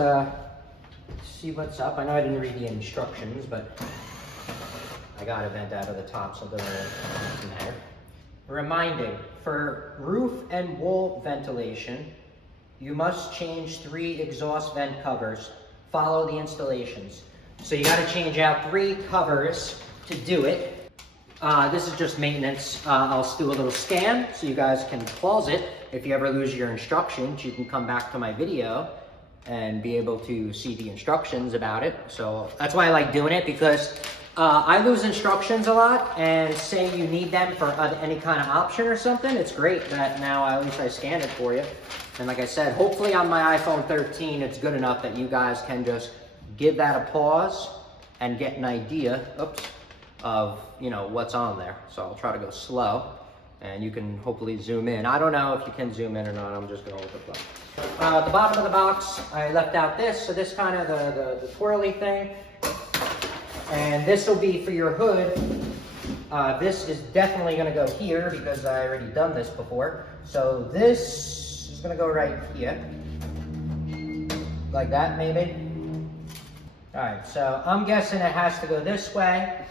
let's see what's up. I know I didn't read the instructions, but I got a vent out of the top, so it doesn't really matter. Reminding, for roof and wall ventilation, you must change 3 exhaust vent covers. Follow the installations. So you got to change out 3 covers to do it. This is just maintenance. I'll do a little scan so you guys can pause it. If you ever lose your instructions, you can come back to my video and be able to see the instructions about it. So that's why I like doing it, because I lose instructions a lot, and say you need them for any kind of option or something, it's great that now at least I scan it for you. And like I said, hopefully on my iPhone 13, it's good enough that you guys can just give that a pause and get an idea, of, you know, what's on there. So I'll try to go slow, and you can hopefully zoom in. I don't know if you can zoom in or not. I'm just going with the flow. The bottom of the box, I left out this. So this kind of the twirly thing. And this will be for your hood. This is definitely gonna go here because I already done this before. So this is gonna go right here. Like that, maybe. All right, so I'm guessing it has to go this way.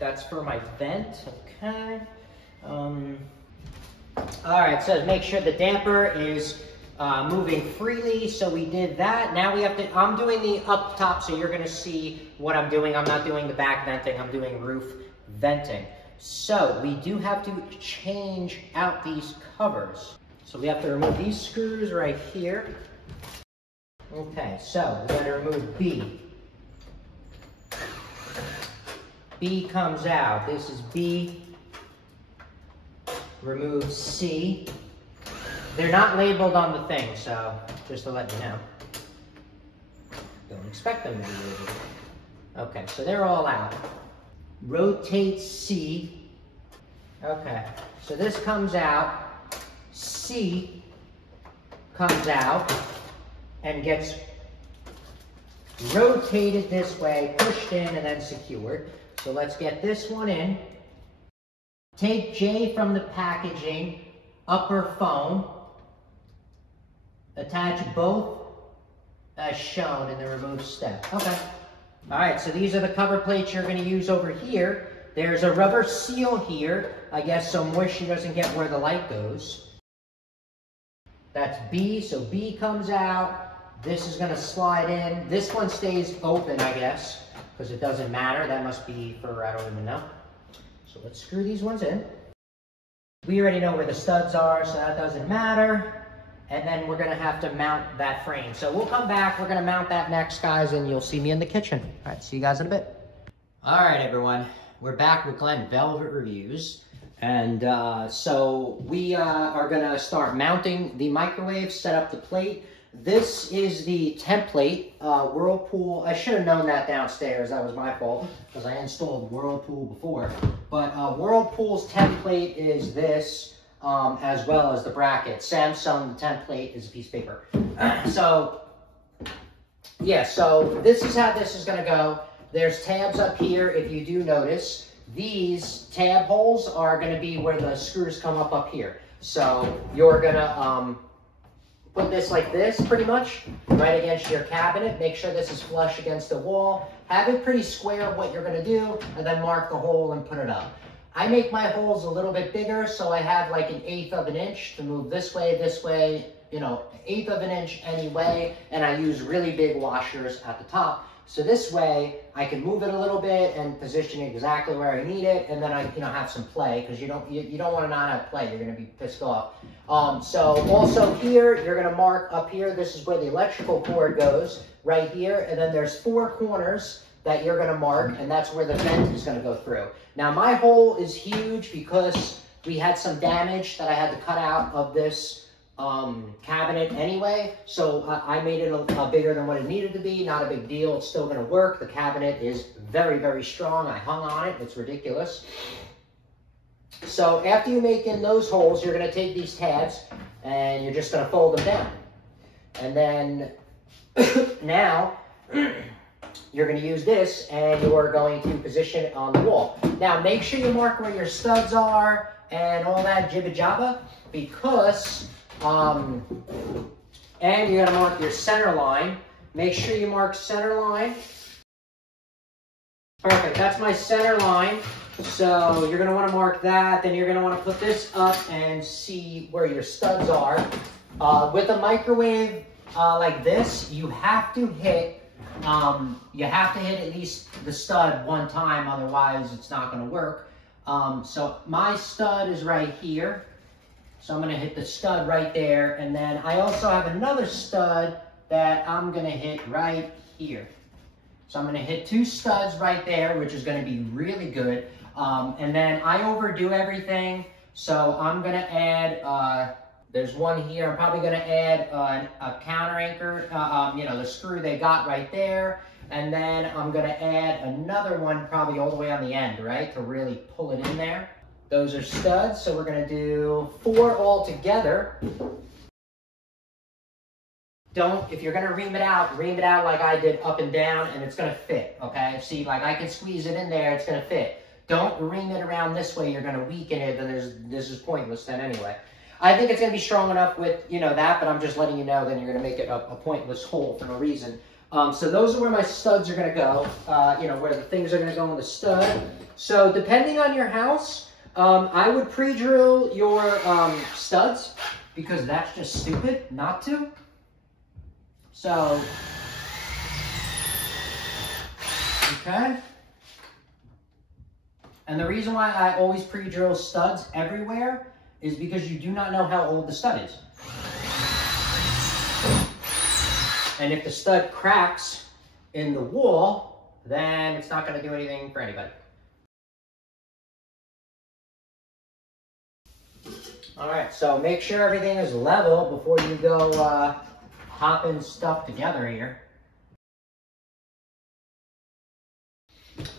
That's for my vent, okay. All right, so make sure the damper is moving freely, so we did that. Now we have to, I'm doing the up top, so you're gonna see what I'm doing. I'm not doing the back venting, I'm doing roof venting. So we do have to change out these covers. So we have to remove these screws right here. Okay, so we gotta remove B. B comes out, this is B. Remove C. They're not labeled on the thing, so just to let you know. Don't expect them to be labeled. Okay, so they're all out. Rotate C. Okay, so this comes out. C comes out and gets rotated this way, pushed in, and then secured. So let's get this one in. Take J from the packaging, upper foam. Attach both as shown in the remove step. Okay. All right, so these are the cover plates you're going to use over here. There's a rubber seal here, I guess, so moisture doesn't get where the light goes. That's B, so B comes out. This is going to slide in. This one stays open, I guess, because it doesn't matter. That must be for, I don't even know. So let's screw these ones in. We already know where the studs are, so that doesn't matter. And then we're gonna have to mount that frame. So we'll come back, we're gonna mount that next, guys, and you'll see me in the kitchen. All right, see you guys in a bit. All right, everyone, we're back with Glenn Velvet Reviews. And so we are gonna start mounting the microwave, set up the plate. This is the template, Whirlpool. I should have known that downstairs, that was my fault, because I installed Whirlpool before. But Whirlpool's template is this. As well as the bracket. Samsung, the template is a piece of paper. So, yeah, so this is how this is gonna go. There's tabs up here, if you do notice. These tab holes are gonna be where the screws come up here. So you're gonna put this like this, pretty much, right against your cabinet. Make sure this is flush against the wall. Have it pretty square what you're gonna do, and then mark the hole and put it up. I make my holes a little bit bigger, so I have like 1/8 of an inch to move this way, you know, 1/8 of an inch anyway, and I use really big washers at the top. So this way, I can move it a little bit and position it exactly where I need it, and then I, you know, have some play, because you don't want to not have play. You're going to be pissed off. So also here, you're going to mark up here. This is where the electrical cord goes, right here, and then there's 4 corners that you're going to mark, and that's where the vent is going to go through. Now my hole is huge because we had some damage that I had to cut out of this cabinet anyway, so I made it a bigger than what it needed to be. Not a big deal, it's still going to work. The cabinet is very, very strong. I hung on it, it's ridiculous. So after you make in those holes, you're going to take these tabs and you're just going to fold them down. And then now you're going to use this and you're going to position it on the wall. Now make sure you mark where your studs are and all that jibba jabba, because And you're gonna mark your center line. Make sure you mark center line. Perfect, that's my center line. So you're gonna wanna mark that, then you're gonna wanna put this up and see where your studs are. With a microwave like this, you have to hit at least the stud one time, otherwise it's not gonna work. So my stud is right here. So I'm gonna hit the stud right there, and then I also have another stud that I'm gonna hit right here. So I'm gonna hit 2 studs right there, which is gonna be really good. And then I overdo everything, so I'm gonna add, there's one here, I'm probably gonna add a counter anchor, you know, the screw they got right there. And then I'm gonna add another one probably all the way on the end, right, to really pull it in there. Those are studs, so we're gonna do 4 all together. If you're gonna ream it out like I did up and down, and it's gonna fit, okay? See, like I can squeeze it in there, it's gonna fit. Don't ream it around this way, you're gonna weaken it, and this is pointless then anyway. I think it's gonna be strong enough with, you know, that, but I'm just letting you know, then you're gonna make it a pointless hole for no reason. So those are where my studs are gonna go, you know, where the things are gonna go in the stud. So depending on your house, I would pre-drill your studs, because that's just stupid not to. So, okay. And the reason why I always pre-drill studs everywhere is because you do not know how old the stud is. And if the stud cracks in the wall, then it's not going to do anything for anybody. All right, so make sure everything is level before you go hopping stuff together here.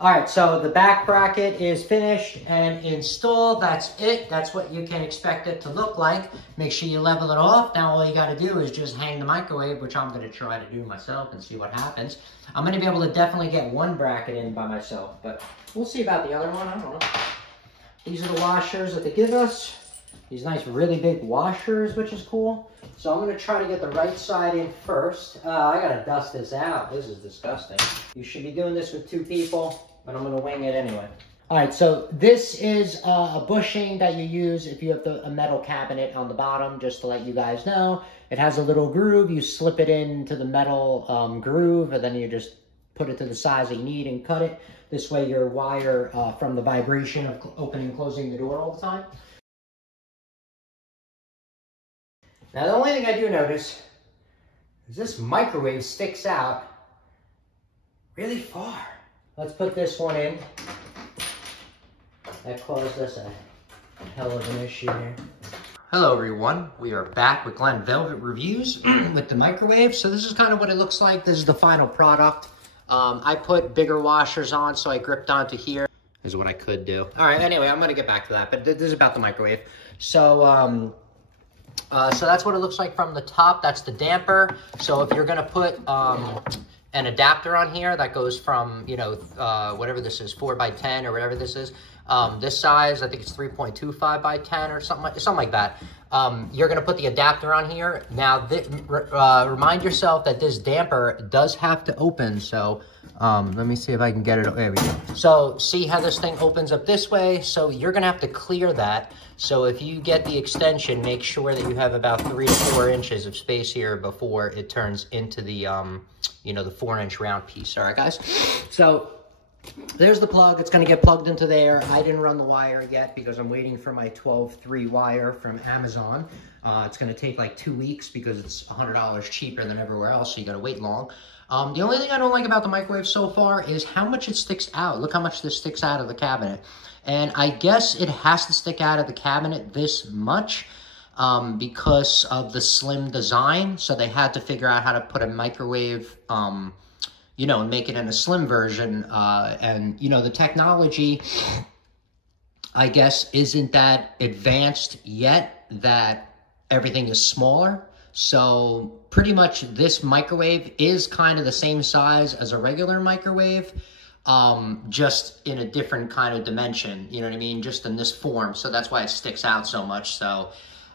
All right, so the back bracket is finished and installed. That's it. That's what you can expect it to look like. Make sure you level it off. Now all you got to do is just hang the microwave, which I'm going to try to do myself and see what happens. I'm going to be able to definitely get one bracket in by myself, but we'll see about the other one. I don't know. These are the washers that they give us. These nice, really big washers, which is cool. So I'm going to try to get the right side in first. I got to dust this out. This is disgusting. You should be doing this with 2 people, but I'm going to wing it anyway. All right, so this is a bushing that you use if you have a metal cabinet on the bottom, just to let you guys know. It has a little groove. You slip it into the metal groove, and then you just put it to the size that you need and cut it. This way your wire from the vibration of opening and closing the door all the time. Now, the only thing I do notice is this microwave sticks out really far. Let's put this one in. That caused us a hell of an issue here. Hello, everyone. We are back with Glen Velvet Reviews with the microwave. So this is kind of what it looks like. This is the final product. I put bigger washers on, so I gripped onto here. Is what I could do. All right, anyway, I'm going to get back to that, but this is about the microwave. So, so that's what it looks like from the top. That's the damper. So if you're going to put an adapter on here that goes from, you know, whatever this is, 4x10 or whatever this is, this size, I think it's 3.25 by 10 or something like that. You're going to put the adapter on here. Now, remind yourself that this damper does have to open. So let me see if I can get it. There we go. So see how this thing opens up this way? So you're going to have to clear that. So if you get the extension, make sure that you have about 3 to 4 inches of space here before it turns into the, you know, the 4-inch round piece. All right, guys? So there's the plug. It's going to get plugged into there. I didn't run the wire yet because I'm waiting for my 12-3 wire from Amazon. It's going to take like 2 weeks because it's $100 cheaper than everywhere else, so you got to wait long. The only thing I don't like about the microwave so far is how much it sticks out. Look how much this sticks out of the cabinet. And I guess it has to stick out of the cabinet this much because of the slim design. So they had to figure out how to put a microwave, you know, and make it in a slim version. And, you know, the technology, I guess, isn't that advanced yet that everything is smaller. So pretty much this microwave is kind of the same size as a regular microwave, just in a different kind of dimension, you know what I mean? Just in this form. So that's why it sticks out so much. So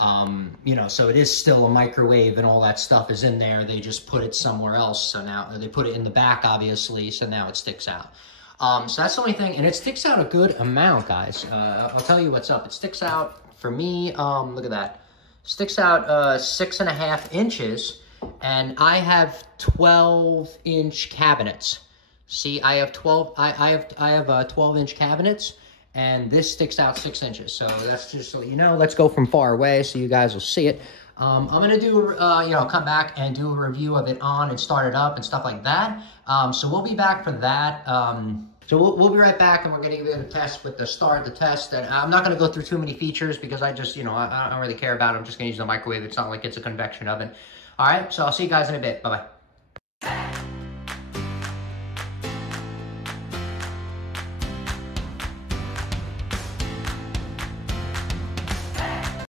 You know, so it is still a microwave and all that stuff is in there. They just put it somewhere else. So now they put it in the back, obviously. So now it sticks out. So that's the only thing. And it sticks out a good amount, guys. I'll tell you what's up. It sticks out for me. Look at that. Sticks out 6.5 inches. And I have 12-inch cabinets. See, I have 12. I have 12-inch cabinets. And this sticks out 6 inches. So that's just so you know. Let's go from far away so you guys will see it. I'm going to do, you know, come back and do a review of it on and start it up and stuff like that. So we'll be back for that. So we'll be right back, and we're going to give it a test with the test. And I'm not going to go through too many features because I just, you know, I don't really care about it. I'm just going to use the microwave. It's not like it's a convection oven. All right, so I'll see you guys in a bit. Bye-bye.